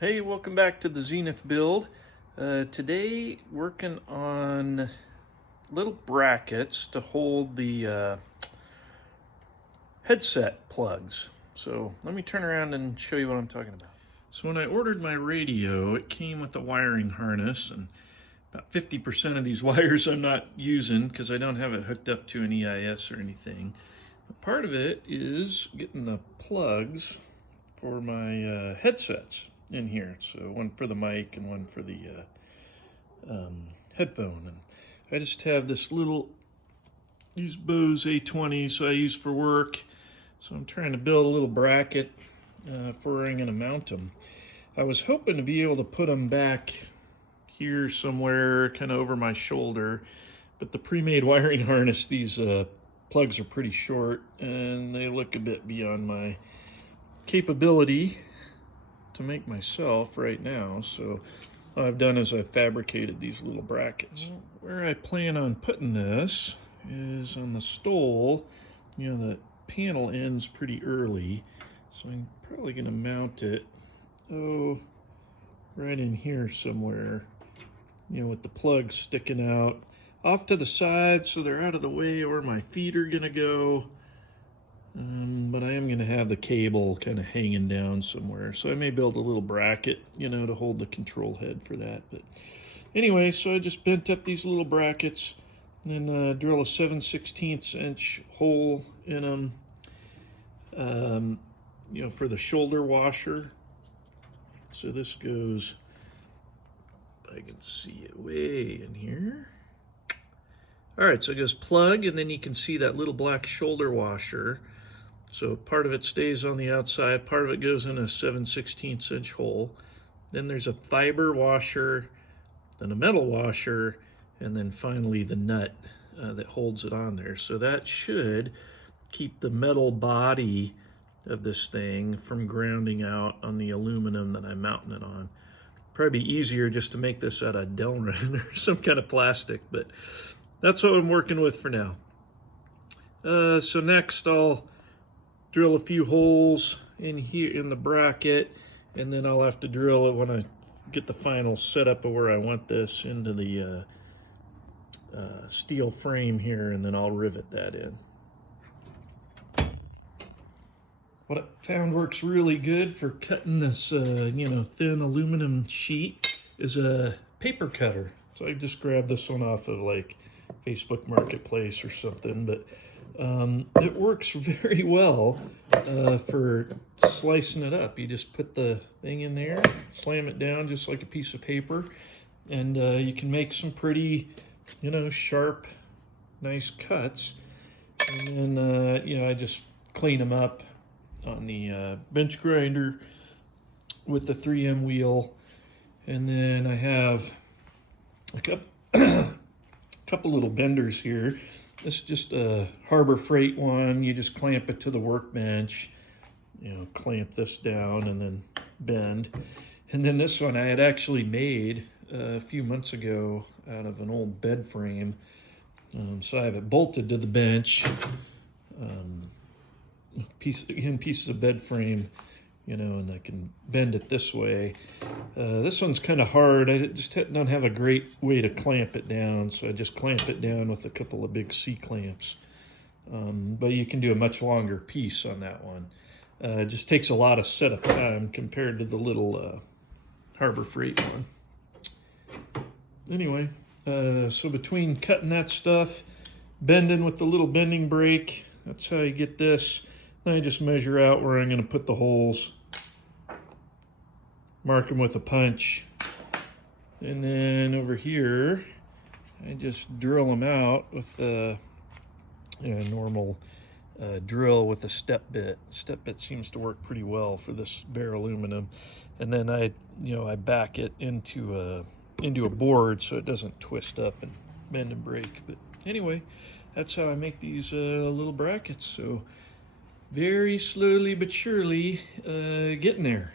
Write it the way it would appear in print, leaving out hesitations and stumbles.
Hey, welcome back to the Zenith build. Today working on little brackets to hold the headset plugs. So let me turn around and show you what I'm talking about. So when I ordered my radio, it came with a wiring harness, and about 50% of these wires I'm not using because I don't have it hooked up to an EIS or anything. But part of it is getting the plugs for my headsets in here. So one for the mic and one for the headphone. And I just have this little, these Bose A20s I use for work. So I'm trying to build a little bracket for where I'm going to mount them. I was hoping to be able to put them back here somewhere, kind of over my shoulder, but the pre-made wiring harness, these plugs are pretty short and they look a bit beyond my capability to make myself right now. So what I've done is I've fabricated these little brackets. Where I plan on putting this is on the STOL. You know, the panel ends pretty early, so I'm probably going to mount it right in here somewhere, you know, with the plugs sticking out off to the side so they're out of the way where my feet are going to go. But I am going to have the cable kind of hanging down somewhere, so I may build a little bracket, you know, to hold the control head for that. But anyway, so I just bent up these little brackets and then drill a 7/16 inch hole in them, you know, for the shoulder washer. So this goes, if I can see it way in here. All right, so it goes plug, and then you can see that little black shoulder washer. So part of it stays on the outside, part of it goes in a 7/16 inch hole. Then there's a fiber washer, then a metal washer, and then finally the nut that holds it on there. So that should keep the metal body of this thing from grounding out on the aluminum that I'm mounting it on. Probably be easier just to make this out of Delrin or some kind of plastic, but that's what I'm working with for now. So next I'll drill a few holes in here in the bracket, and then I'll have to drill it when I get the final setup of where I want this into the steel frame here, and then I'll rivet that in. What I found works really good for cutting this you know, thin aluminum sheet is a paper cutter. So I just grabbed this one off of like Facebook Marketplace or something, but it works very well for slicing it up. You just put the thing in there, slam it down just like a piece of paper, and you can make some pretty, you know, sharp, nice cuts. And then, you know, I just clean them up on the bench grinder with the 3M wheel. And then I have a couple little benders here. This is just a Harbor Freight one. You just clamp it to the workbench, you know, clamp this down and then bend. And then this one I had actually made a few months ago out of an old bed frame. So I have it bolted to the bench. Pieces of bed frame, you know, and I can bend it this way. This one's kind of hard. I just don't have a great way to clamp it down, so I just clamp it down with a couple of big C-clamps. But you can do a much longer piece on that one. It just takes a lot of setup time compared to the little Harbor Freight one. Anyway, so between cutting that stuff, bending with the little bending brake, that's how you get this. Then I just measure out where I'm going to put the holes, mark them with a punch, and then over here I just drill them out with the normal drill with a step bit. Step bit seems to work pretty well for this bare aluminum, and then I back it into a board so it doesn't twist up and bend and break. But anyway, that's how I make these little brackets. So very slowly but surely getting there.